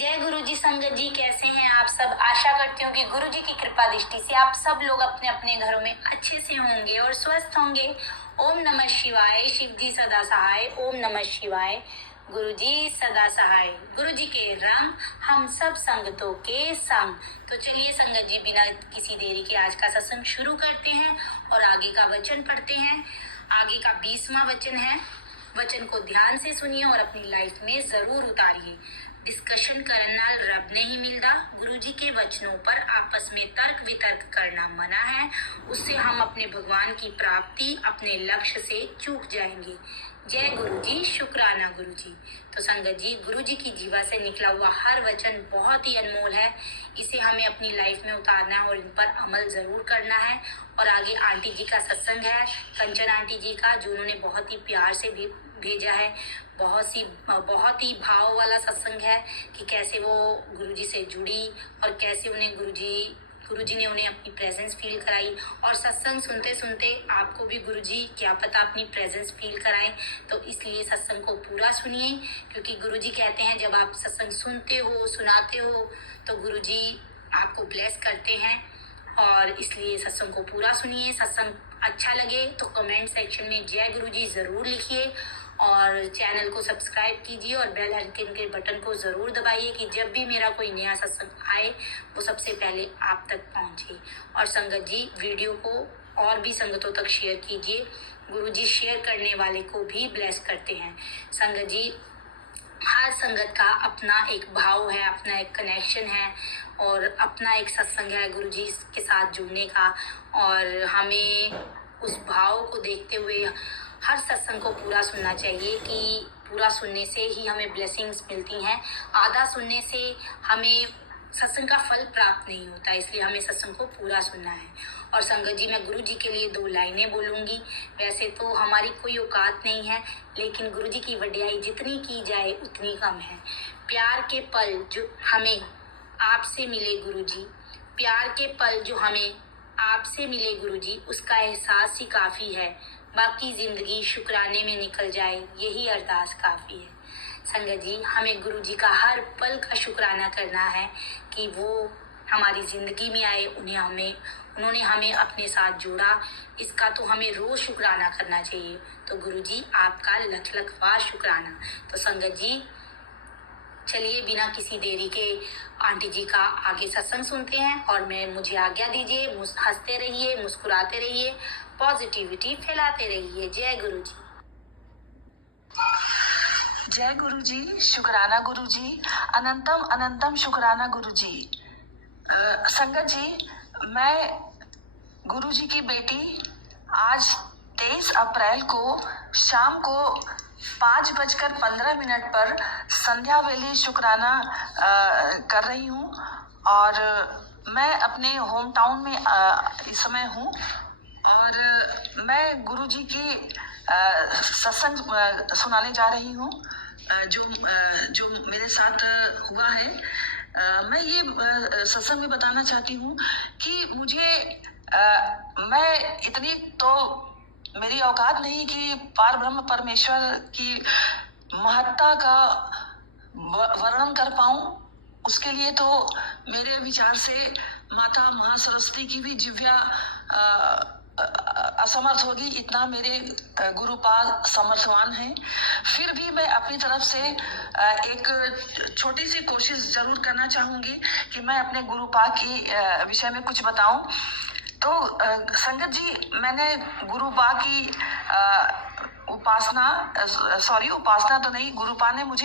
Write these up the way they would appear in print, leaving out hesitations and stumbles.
जय गुरु जी। संगत जी, कैसे हैं आप सब? आशा करती हूँ कि गुरु जी की कृपा दृष्टि से आप सब लोग अपने अपने घरों में अच्छे से होंगे और स्वस्थ होंगे। ओम नमः शिवाय। शिव जी सदा सहाय। ओम नमः शिवाय। गुरु जी सदा सहाय। गुरु जी के रंग हम सब संगतों के संग। तो चलिए संगत जी, बिना किसी देरी के आज का सत्संग शुरू करते हैं और आगे का वचन पढ़ते हैं। आगे का 20वां वचन है। वचन को ध्यान से सुनिए और अपनी लाइफ में जरूर उतारिए। डिस्कशन करना रब नहीं मिलता। गुरुजी के वचनों पर आपस में तर्क वितर्क करना मना है। उससे हम अपने भगवान की प्राप्ति, अपने लक्ष्य से चूक जाएंगे। जय गुरुजी। शुक्राना गुरुजी। तो संगत जी, गुरुजी की जीवा से निकला हुआ हर वचन बहुत ही अनमोल है। इसे हमें अपनी लाइफ में उतारना है और इन पर अमल जरूर करना है। और आगे आंटी जी का सत्संग है, कंचन आंटी जी का, जो उन्होंने बहुत ही प्यार से भी भेजा है। बहुत ही भाव वाला सत्संग है कि कैसे वो गुरुजी से जुड़ी और कैसे उन्हें गुरुजी ने उन्हें अपनी प्रेजेंस फील कराई। और सत्संग सुनते सुनते आपको भी गुरुजी क्या पता अपनी प्रेजेंस फील कराएं। तो इसलिए सत्संग को पूरा सुनिए, क्योंकि गुरुजी कहते हैं जब आप सत्संग सुनते हो, सुनाते हो, तो गुरुजी आपको ब्लेस करते हैं। और इसलिए सत्संग को पूरा सुनिए। सत्संग अच्छा लगे तो कमेंट सेक्शन में जय गुरुजी जरूर लिखिए और चैनल को सब्सक्राइब कीजिए और बेल आइकन के बटन को जरूर दबाइए कि जब भी मेरा कोई नया सत्संग आए वो सबसे पहले आप तक पहुंचे। और संगत जी, वीडियो को और भी संगतों तक शेयर कीजिए। गुरुजी शेयर करने वाले को भी ब्लेस करते हैं। संगत जी, हर संगत का अपना एक भाव है, अपना एक कनेक्शन है और अपना एक सत्संग है गुरुजी के साथ जुड़ने का। और हमें उस भाव को देखते हुए हर सत्संग को पूरा सुनना चाहिए कि पूरा सुनने से ही हमें ब्लेसिंग्स मिलती हैं। आधा सुनने से हमें सत्संग का फल प्राप्त नहीं होता, इसलिए हमें सत्संग को पूरा सुनना है। और संगत जी, मैं गुरु जी के लिए 2 लाइनें बोलूंगी। वैसे तो हमारी कोई औकात नहीं है, लेकिन गुरु जी की वड्याई जितनी की जाए उतनी कम है। प्यार के पल जो हमें आपसे मिले गुरु जी, प्यार के पल जो हमें आपसे मिले गुरु जी, उसका एहसास ही काफी है। बाकी जिंदगी शुक्राने में निकल जाए, यही अरदास काफी है। संगत जी, हमें गुरु जी का हर पल का शुक्राना करना है कि वो हमारी जिंदगी में आए, उन्होंने हमें अपने साथ जोड़ा। इसका तो हमें रोज शुक्राना करना चाहिए। तो गुरु जी, आपका लख लख बार शुक्राना। तो संगत जी, चलिए बिना किसी देरी के आंटी जी का आगे सत्संग सुनते हैं और मुझे आज्ञा दीजिए। हंसते रहिए, मुस्कुराते रहिए, पॉजिटिविटी फैलाते रहिए। जय गुरु जी। जय गुरु जी। शुक्राना गुरु जी। अनंतम अनंतम शुक्राना गुरु जी। संगत जी, मैं गुरु जी की बेटी आज 23 अप्रैल को शाम को 5:15 पर संध्या वेली शुक्राना कर रही हूँ। और मैं अपने होम टाउन में इस समय हूँ और मैं गुरु जी की सत्संग सुनाने जा रही हूँ जो मेरे साथ हुआ है। मैं ये सत्संग में बताना चाहती हूँ कि मैं इतनी तो मेरी औकात नहीं कि पार ब्रह्म परमेश्वर की महत्ता का वर्णन कर पाऊं। उसके लिए तो मेरे विचार से माता महासरस्वती की भी जिह्वा असमर्थ होगी, इतना मेरे गुरुपाद समर्थवान हैं। फिर भी मैं अपनी तरफ से एक छोटी सी कोशिश जरूर करना चाहूंगी कि मैं अपने गुरुपाद के विषय में कुछ बताऊं। तो संगत जी, मैंने गुरुपा की उपासना तो नहीं, गुरुपा ने मुझ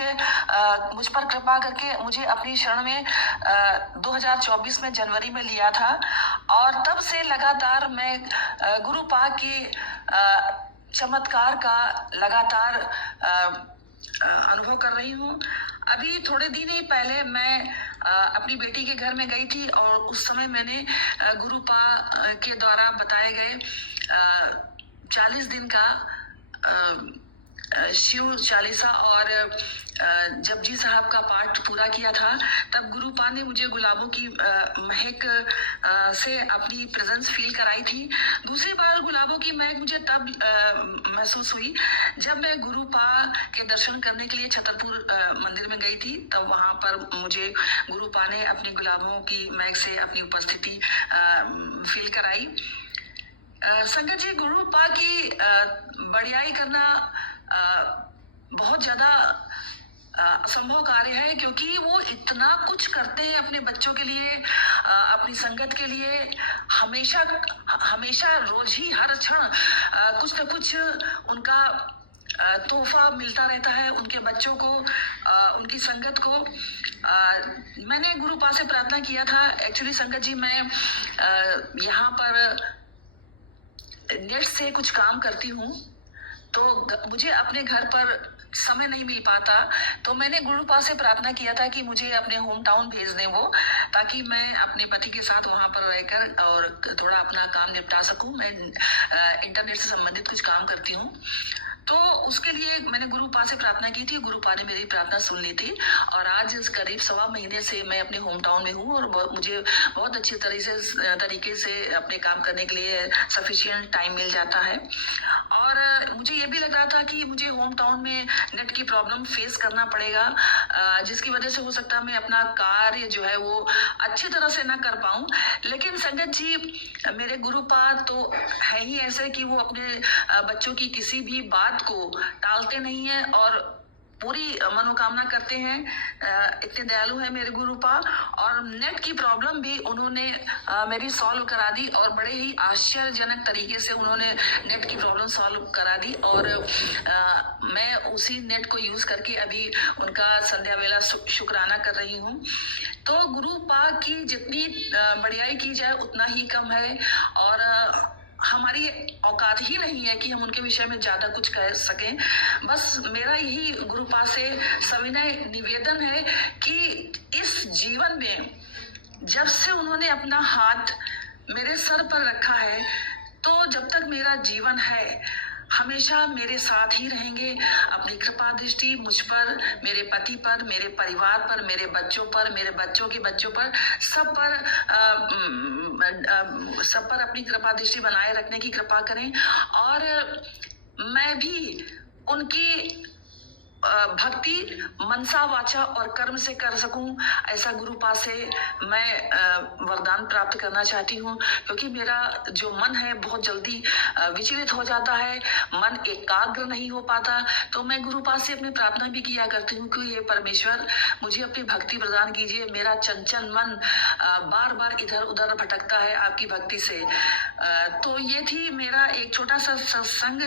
पर कृपा करके मुझे अपनी शरण में 2024 में जनवरी में लिया था। और तब से लगातार मैं गुरुपा के चमत्कार का लगातार अनुभव कर रही हूँ। अभी थोड़े दिन ही पहले मैं अपनी बेटी के घर में गई थी और उस समय मैंने गुरुपा के द्वारा बताए गए 40 दिन का शिव चालीसा और जपजी साहब का पाठ पूरा किया था, तब गुरुपा ने मुझे गुलाबों की महक से अपनी प्रेजेंस फील कराई थी। दूसरी बार गुलाबों की महक मुझे तब महसूस हुई जब मैं गुरुपा के दर्शन करने के लिए छतरपुर मंदिर में गई थी। तब वहां पर मुझे गुरुपा ने अपनी गुलाबों की महक से अपनी उपस्थिति फील कराई। संगत जी, गुरुपा की बड़ाई करना बहुत ज्यादा असंभव कार्य है, क्योंकि वो इतना कुछ करते हैं अपने बच्चों के लिए, अपनी संगत के लिए। हमेशा रोज ही हर क्षण कुछ न कुछ उनका तोहफा मिलता रहता है उनके बच्चों को, उनकी संगत को। मैंने गुरुपा से प्रार्थना किया था। एक्चुअली संगत जी, मैं यहाँ पर नेट से कुछ काम करती हूँ, तो मुझे अपने घर पर समय नहीं मिल पाता। तो मैंने गुरुपा से प्रार्थना किया था कि मुझे अपने होम टाउन भेज दें वो, ताकि मैं अपने पति के साथ वहां पर रहकर और थोड़ा अपना काम निपटा सकूं। मैं इंटरनेट से संबंधित कुछ काम करती हूँ, तो उसके लिए मैंने गुरुपा से प्रार्थना की थी। गुरुपा ने मेरी प्रार्थना सुन ली थी और आज करीब 1.25 महीने से मैं अपने होम टाउन में हूँ और मुझे बहुत अच्छे तरीके से अपने काम करने के लिए सफिशिएंट टाइम मिल जाता है। और मुझे ये भी लग रहा था कि मुझे होम टाउन में नेट की प्रॉब्लम फेस करना पड़ेगा, जिसकी वजह से हो सकता है मैं अपना कार्य जो है वो अच्छी तरह से ना कर पाऊं। लेकिन संगत जी, मेरे गुरुपा तो है ही ऐसे कि वो अपने बच्चों की किसी भी बात को टालते नहीं है और पूरी मनोकामना करते हैं। इतने दयालु है मेरे गुरुपा। और नेट की प्रॉब्लम भी उन्होंने मेरी सॉल्व करा दी और बड़े ही आश्चर्यजनक तरीके से उन्होंने नेट की प्रॉब्लम सॉल्व करा दी। और मैं उसी नेट को यूज करके अभी उनका संध्या वेला शुक्राना कर रही हूँ। तो गुरुपा की जितनी बड़ाई की जाए उतना ही कम है और हमारी औकात ही नहीं है कि हम उनके विषय में ज्यादा कुछ कह सकें। बस मेरा यही गुरुपा से सविनय निवेदन है कि इस जीवन में जब से उन्होंने अपना हाथ मेरे सर पर रखा है, तो जब तक मेरा जीवन है हमेशा मेरे साथ ही रहेंगे। अपनी कृपा दृष्टि मुझ पर, मेरे पति पर, मेरे परिवार पर, मेरे बच्चों पर, मेरे बच्चों के बच्चों पर, सब पर अपनी कृपा दृष्टि बनाए रखने की कृपा करें। और मैं भी उनकी भक्ति मनसा वाचा और कर्म से कर सकूं, ऐसा गुरुपा से मैं वरदान प्राप्त करना चाहती हूँ। क्योंकि मेरा जो मन है बहुत जल्दी विचलित हो जाता है, मन एकाग्र नहीं हो पाता। तो मैं गुरुपा से अपनी प्रार्थना भी किया करती हूँ कि हे परमेश्वर, मुझे अपनी भक्ति प्रदान कीजिए। मेरा चंचल मन बार बार इधर उधर भटकता है आपकी भक्ति से। तो ये थी मेरा एक छोटा सा सत्संग,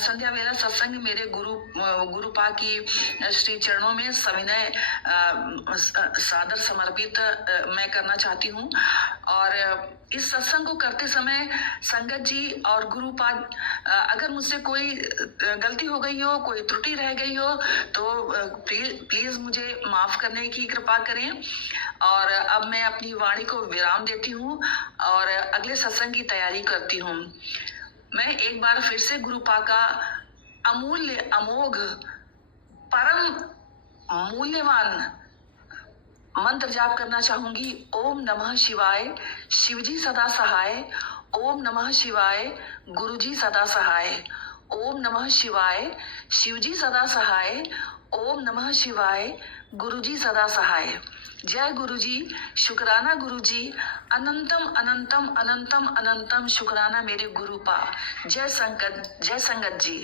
संध्या वेला सत्संग मेरे गुरुपा की श्री चरणों में सविनय सादर समर्पित मैं करना चाहती हूँ। और इस सत्संग को करते समय संगत जी और गुरुपा, अगर मुझसे कोई गलती हो गई हो, कोई त्रुटि रह गई हो, तो प्लीज मुझे माफ करने की कृपा करें। और अब मैं अपनी वाणी को विराम देती हूँ और अगले सत्संग की तैयारी करती हूँ। मैं एक बार फिर से गुरुपा का अमूल्य, अमोघ, परम मूल्यवान मंत्र जाप करना चाहूंगी। ओम नमः शिवाय, शिवजी सदा सहाय। ओम नमः शिवाय, गुरुजी सदा सहाय। ओम नमः शिवाय, शिवजी सदा सहाय। ओम नमः शिवाय, गुरुजी सदा सहाय। जय गुरुजी, शुक्राना गुरुजी, अनंतम अनंतम अनंतम अनंतम शुक्राना मेरे गुरुपा। जय संगत जी।